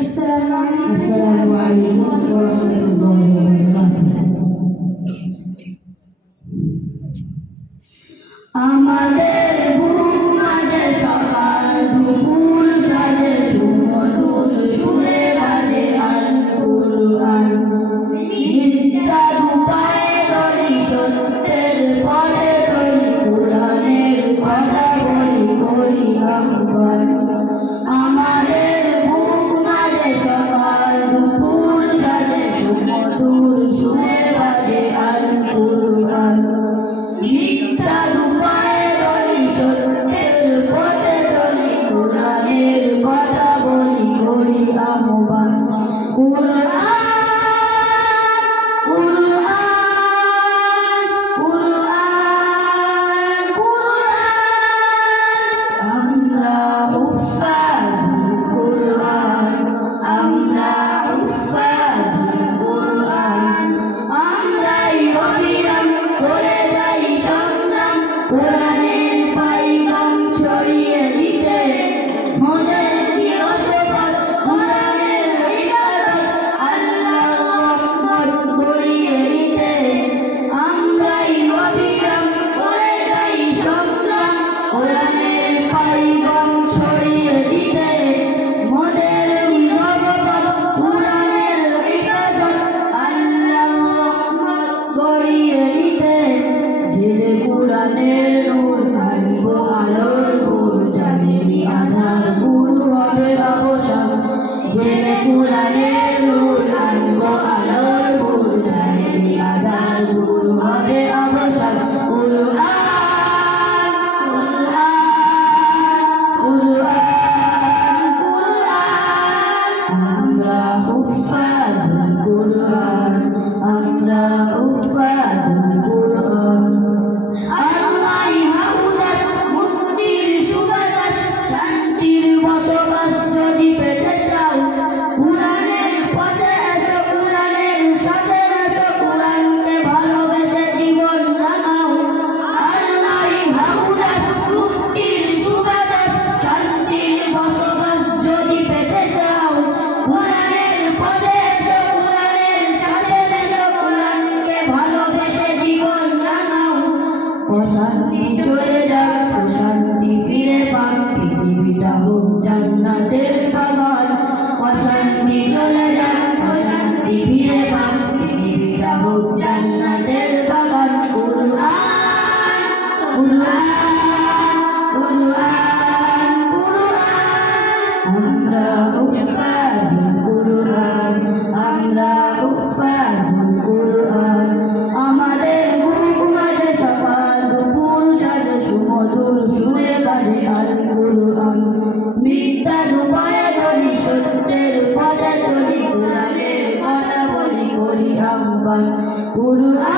Assalamualaikum warahmatullahi wabarakatuh. আমাদের বুক মাঝে সকাল দুপুর সাজে সুমধুর সুরে বাজে আল কুরআন। নিত্যা দুপায়ে ধরি সত্যের পথে চলি, কুরআনের কথা বলি করি আহ্বান। আমাদের বুক মাঝে সকাল দুপুর সাজে সুমধুর সুরে বাজে আল কুরআন। নিত্যা দুপায়ে ধরি সত্যের পথে চলি, কুরআনের কথা বলি করি আহ্বান। কুরআন কুরআন কুরআন কুরআন আমরা হুফাজুল কুরআন, আমরা হুফাজুল কুরআন। আমরাই অবিরাম করে যাই সংগ্রাম, কুরআনের পয়গাম ছড়িয়ে দিতে। মোদের প্রিয় শপথ কুরআনের ইবাদত, আল্লাহর রহমত গড়িয়ে দিতে। আমরাই অবিরাম করে যাই সংগ্রাম, কুরআনের পয়গাম ছড়িয়ে দিতে। মোদের প্রিয় শপথ কুরআনের ইবাদত, আল্লাহর রহমত গড়িয়ে দিতে। জেলে কুরআনের নূর আনবো আলোর ভোর, জানেনি আধার দূর হবে অবসান। জেলে কুরআনের নূর আনবো আলোর ভোর, জানেনি আধার দূর হবে অবসান। কুরআন কুরআন কুরআন আমরা হুফাজুল কুরআন, আমরা হুফাজুল কুরআন। আল্লাহই হাফেজ মুক্তির সুবাতাস, শান্তির বসবাস যদি পেতে চাও, কুরআনের পথে এসো, কুরআনের সাথে এসো, কুরআনকে ভালোবেসে জীবন রাঙাও। আল্লাহই হাফেজ মুক্তির সুবাতাস, শান্তির বসবাস যদি পেতে চাও, কুরআনের পথে এসো, কুরআনের সাথে এসো, কুরআনকে ভালোবেসে জীবন রাঙাও। অশান্তি চলে যাক, প্রশান্তি ফিরে পাক, পৃথিবীটা হোক জান্নাতের বাগান। অশান্তি চলে যাক, প্রশান্তি ফিরে পাক, পৃথিবীটা হোক জান্নাতের বাগান। কুরআন কুরআন কুরআন কুরআন আমরা হুফাজুল কুরআন, আমরা হুফাজুল কুরআন। আমাদের বুক মাঝে সকাল দুপুর সাজে সুমধুর সুরে বাজে আল কুরআন। নিত্যা দুপায়ে ধরি সত্যের পথে চলি, কুরআনের কথা বলি করি আহ্বান। কুরআন